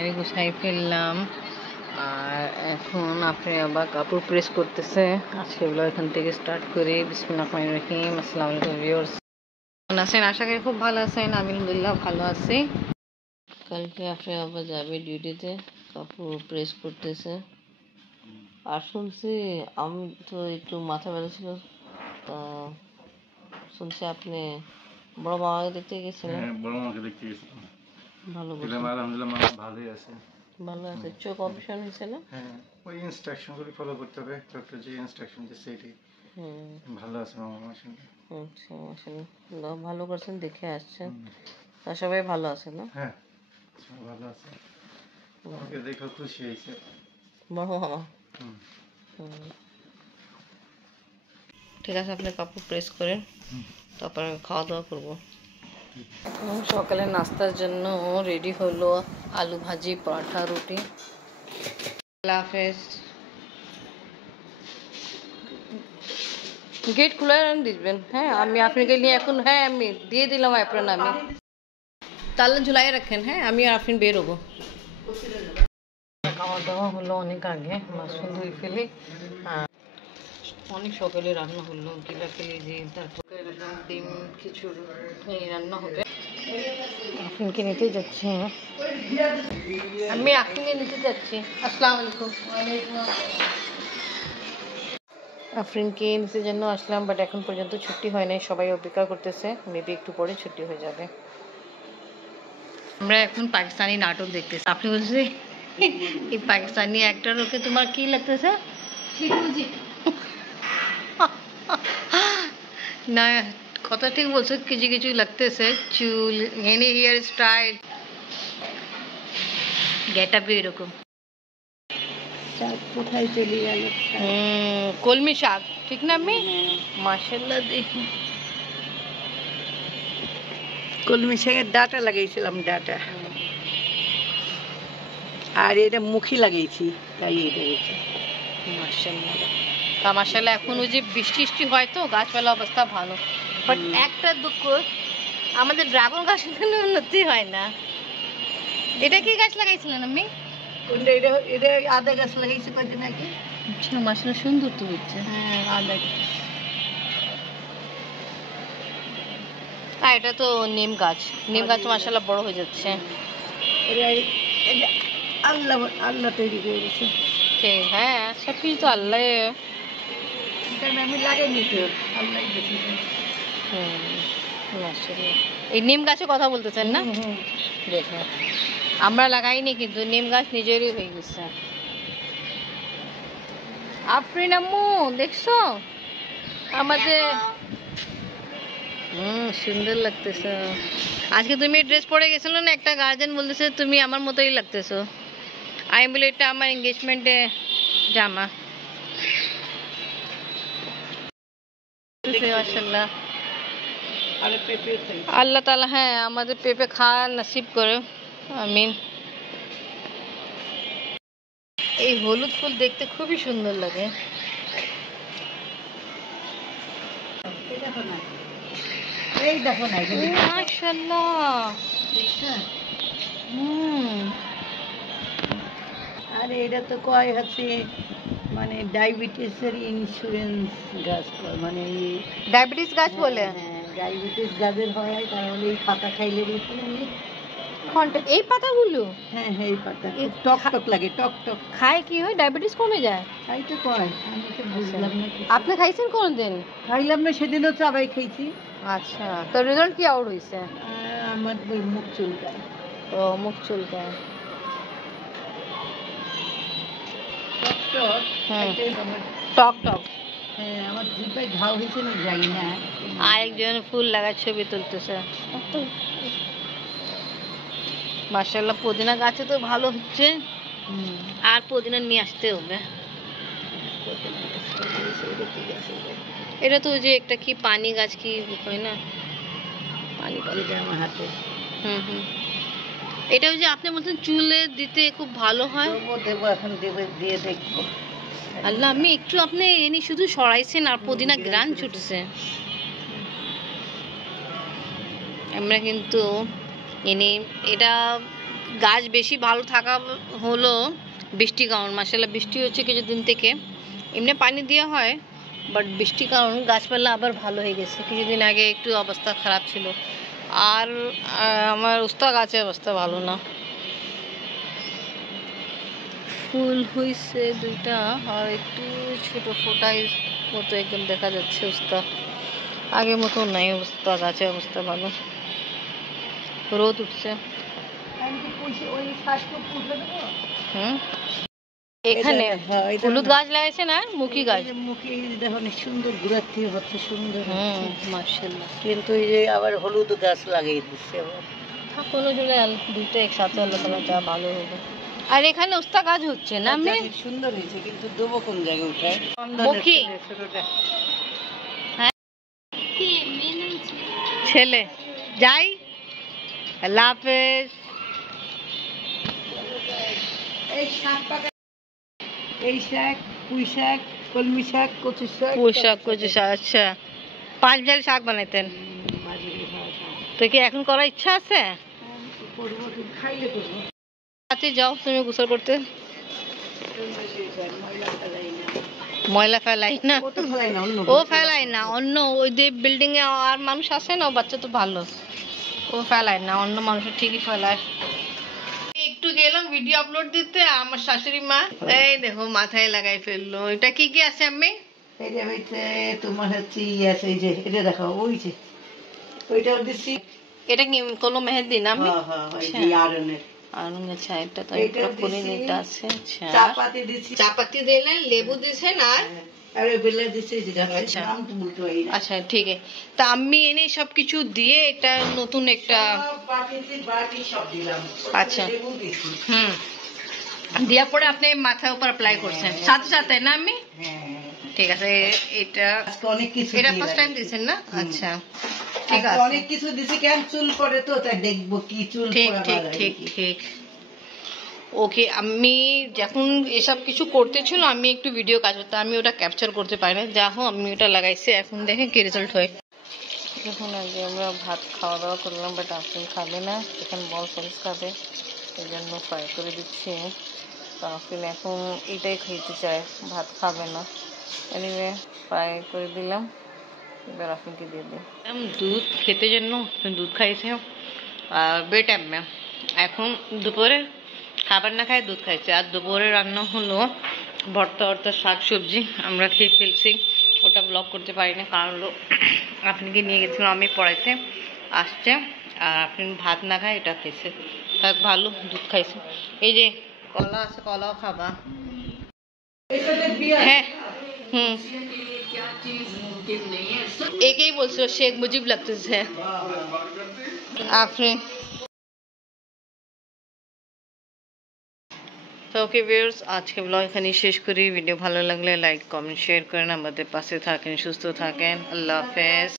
Finally গুছাই ফেললাম। আর এখন আপনি আবার কাপড় প্রেস করতেছে। আজকে এগুলো এখান থেকে স্টার্ট করি। বিসমিল্লাহির রহমানির রহিম। আসসালামু আলাইকুম ভিউয়ার্স, কেমন আছেন? আশা করি খুব ভালো আছেন। আমি আলহামদুলিল্লাহ ভালো আছি। কালকে আপনি আবার যাবে ডিউটিতে, কাপড় প্রেস করতেছে। আর শুনছি, আমি তো একটু মাথা ব্যথা ছিল, তা শুনছি আপনি বড় মামাকে দেখতে গেছিলেন। হ্যাঁ, বড় মামাকে দেখতে গেছিলাম। ভালো আলহামদুলিল্লাহ মামা ভালোই আছে। ভালো আছে। চোখ অপারেশন হয়েছে না? হ্যাঁ, ওই ইনস্ট্রাকশন গুলো ফলো করতে হবে, ডক্টর যে ইনস্ট্রাকশন দিচ্ছে সেটাই। ভালো আছে মামা মাশাআল্লাহ। আচ্ছা, মাশাআল্লাহ ভালো করছেন, দেখে আসছেন। তা সবাই ভালো আছে না? হ্যাঁ, সবাই ভালো আছে। ওকে দেখে খুশি হয়েছে বড় মামা। ঠিক আছে, আপনি কাপড় প্রেস করেন, তারপরে খাওয়া দাওয়া করবো। সকালে নাস্তার জন্য রেডি হলো আলু ভাজি, পরাঠা, রুটি। আল্লাহ হাফেজ। গেট খুলে দিবেন। হ্যাঁ, আমি আপনাকে নিয়ে এখন, হ্যাঁ আমি দিয়ে দিলাম আপনার নামে, তাহলে ঝুলাই রাখেন। হ্যাঁ, আমি আর আপনি বেরোবো। খাওয়া দাওয়া হলো অনেক আগে, মাছটা ধুয়ে ফেলি। অনেক সকালে রান্না হলো, গিলা ফেলি যে, তারপরে ডিম খিচুড়ি রান্না হবে। আফরিনকে নিতে যাচ্ছি, আমি আফরিনকে নিতে যাচ্ছি। আসসালামু আলাইকুম। আফরিনকে নিতে জন্য আসলাম, বাট এখন পর্যন্ত ছুটি হয় নাই, সবাই অপেক্ষা করতেছে। মেবি একটু পরে ছুটি হয়ে যাবে। আমরা এখন পাকিস্তানি নাটক দেখতেছি। আপনি বলছি এই পাকিস্তানি অ্যাক্টর, ওকে তোমার কি লাগতেছে? না, কথা ঠিক বলছো, কিছু কিছু লাগতেছে। চুল, এনে হেয়ার স্টাইল, গেট আপ এরকম। কোথায় চলে গেল? কলমি শাক, ঠিক না? আমি মাশাআল্লাহ দেখি কলমি শাকের ডাটা লাগাইছিলাম, ডাটা। আর এটা মুখী লাগাইছি, তাই এটা হয়েছে। মাশাআল্লাহ। মাশাআল্লাহ, এখন ওই যে বৃষ্টি হয় তো, গাছপালা অবস্থা ভালো। বাট একটা দুঃখ, আমাদের ড্রাগন গাছের কোনো উন্নতি হয় না। এটা কি গাছ লাগাইছিলেন আমি? কোনটা? এটা এটা আদা গাছ লাগাইছি কদিন আগে। আচ্ছা, মাশাআল্লাহ সুন্দর তো হচ্ছে। হ্যাঁ, আদা গাছ। আর এটা তো নিম গাছ। নিম গাছ মাশাআল্লাহ বড় হয়ে যাচ্ছে। এটা আল্লাহ আল্লাহ তৈরি করে গেছে। ঠিক, হ্যাঁ, সব কিছু তো আল্লাহ। আমি লাগাইনি তো, আল্লাহ দিয়েছে। মাশাআল্লাহ। এই নিম গাছে কথা বলতেছেন না? দেখো, আমরা লাগাইনি, কিন্তু নিম গাছ নিজেরই হয়ে গেছে। আফরিন আম্মু, দেখছো আমাদের? সুন্দর লাগতেছে। আজকে তুমি ড্রেস পরে গেছিল না, একটা গার্জেন বলতেছে তুমি আমার মতোই লাগতেছো। আমি বলি এটা আমার এনগেজমেন্টে জামা। মাশাআল্লাহ, আল্লাহ তাআলা হ্যাঁ আমাদের পেঁপে খাওয়া নসিব করে, আমিন। এই হলুদ ফুল দেখতে খুবই সুন্দর লাগে। এই দেখো না, মাশাআল্লাহ। আরে এটা তো কয় হচ্ছে মানে ডায়াবেটিসের ইন্স্যুরেন্স গাছ, মানে ডায়াবেটিস গাছ বলে? হ্যাঁ, ডায়াবেটিস যাদের হয় তাহলে এই পাতা খাইলে এই পাতাগুলো? হ্যাঁ হ্যাঁ, এই পাতা টক টক লাগে, টক টক। খায় কি হয়? ডায়াবেটিস কমে যায়? তাই তো কয়, আমি তো বুঝলাম না। আপনি খাইছেন কোনদিন? খাইলাম না, সেদিনও চাবাই খাইছি। আচ্ছা, তো রেজাল্ট কি আউট হয়েছে? আমার ওই মুখ চুলকায়। ও, মুখ চুলকায়। টক টক। হ্যাঁ, আমার টক টক। হ্যাঁ, আমার জিভে ঘাও হয়েছে না, যাই না। আরেকজন ফুল লাগা ছবি তুলতেছে। মাশাআল্লাহ, পুদিনা গাছে তো ভালো হচ্ছে। আর পুদিনা নিয়ে আসতে হবে। এটা তো ওই যে একটা কি পানি গাছ, কি হয় না, পানি পানি আমার হাতে। এটা ওই যে আপনি বলছেন চুলে দিতে খুব ভালো হয়। দেবো এখন, দেবো, দিয়ে দেখবো। আল্লাহ, আমি একটু আপনি এনে শুধু সরাইছেন আর পুদিনা গ্রান ছুটছে। আমরা কিন্তু এনে এটা গাছ বেশি ভালো থাকা হলো বৃষ্টি কারণ, মাশাআল্লাহ বৃষ্টি হচ্ছে কিছুদিন থেকে, এমনি পানি দেওয়া হয় বাট বৃষ্টি কারণ গাছপালা আবার ভালো হয়ে গেছে। কিছুদিন আগে একটু অবস্থা খারাপ ছিল। আর আমার উস্তা গাছের অবস্থা ভালো না। ফুল হয়েছে দুইটা আর একটু ছোট ফোটাই মতো একদম দেখা যাচ্ছে উস্তা, আগের মতো নাই অবস্থা, গাছের অবস্থা ভালো। রোদ উঠছে। হুম, এখানে হলুদ গাছ লাগাইছে না, মুখী গাছ। মুখে দেখো সুন্দর ঘুরাতে হচ্ছে সুন্দর, মাশাআল্লাহ। কিন্তু এই যে আবার হলুদ গাছ লাগিয়ে দিচ্ছে আবার। কোনো জন্য দুইটা একসাথে আল্লাহ তাআলা যা ভালো হবে। আর এখানে উস্তা গাছ হচ্ছে না, আমি সুন্দর হয়েছে, কিন্তু দেবো কোন জায়গায় উঠায়? মুখী ছেলে যাই। আল্লাহ হাফেজ। এই শাক পাকা, এই শাক, পুঁই শাক, কলমি শাক, কচু শাক, পুঁই শাক, কচু শাক, আচ্ছা 5 শাক বানাইতেন তো, কি এখন করার ইচ্ছা আছে? করবো, খাইলে করবো। আচ্ছা যাও তুমি গোসল করতে। ময়লা ফেলাই না, ও তো ফেলাই না, অন্য ও ফেলাই না, অন্য ওই যে বিল্ডিং এ আর মানুষ আসে না, ও বাচ্চা তো ভালো, ও ফেলায় না, অন্য মানুষ ঠিকই ফেলায়। একটু গেলাম ভিডিও আপলোড দিতে, আমার শাশুড়ি মা এই দেখো মাথায় লাগাই ফেললো। এটা কি কি আছে আমি? এটা হইছে তোমার হচ্ছে আছে, এই যে এটা দেখো, ওই যে ওইটাও দিচ্ছি। এটা কি কোনো মেহেদি না? আমি আরনের আচ্ছা, এটা তো একটা ফুলিন, এটা আছে। আচ্ছা, চাপাতি দিচ্ছি, চাপাতি দিলেন, লেবু দিছেন আর আর ওই বেলা দিচ্ছি, যেটা নাম তো বলতে পারি না। আচ্ছা ঠিক আছে। তা আমি এনে সবকিছু দিয়ে এটা নতুন একটা বাটি সব দিলাম। আচ্ছা লেবু দিচ্ছি। দেওয়ার পরে আপনি মাথার উপর অ্যাপ্লাই করছেন সাথে সাথে না? আমি ঠিক আছে, এটা অনেক কিছু, এটা ফার্স্ট টাইম দিছেন না? আচ্ছা ঠিক আছে, অনেক কিছু দিছি, কেন চুল পড়ে তো, তাই দেখবো কি চুল ঠিক ঠিক ঠিক ঠিক। ওকে, আমি যখন এসব কিছু করতেছিল আমি একটু ভিডিও কাজ করতাম, আমি ওটা ক্যাপচার করতে পারি না। যা হোক আমি ওটা লাগাইছি, এখন দেখেন কি রেজাল্ট হয়। দেখুন আগে আমরা ভাত খাওয়া দাওয়া করলাম, বাট আপনি খাবে না, এখন বল ফলস খাবে, এই জন্য ফ্রাই করে দিচ্ছি। তাহলে এখন এটাই খেতে চায়, ভাত খাবে না। এনিওয়ে ফ্রাই করে দিলাম, এবার আপনাকে দিয়ে দিই। দুধ খেতে জন্য দুধ খাইছে বে টাইম মে, এখন দুপুরে খাবার না খায় দুধ খাইছে। আর দুপুরে রান্না হলো ভর্তা ভর্তা শাক সবজি, আমরা খেয়ে ফেলছি। ওটা ব্লগ করতে পারি না, কারণ হলো আপনাকে নিয়ে গেছিলাম আমি পড়াইতে, আসছে আর আপনি ভাত না খায় এটা খেয়েছে। থাক ভালো, দুধ খাইছে। এই যে কলা আছে, কলাও খাবা। হ্যাঁ একেই বলছিল শেখ মুজিব লাগতেছে আপনি। তো ওকে ভিউয়ার্স, আজকে ব্লগ এখানে শেষ করি। ভিডিও ভালো লাগলে লাইক কমেন্ট শেয়ার করেন, আমাদের পাশে থাকেন, সুস্থ থাকেন। আল্লাহ হাফেজ।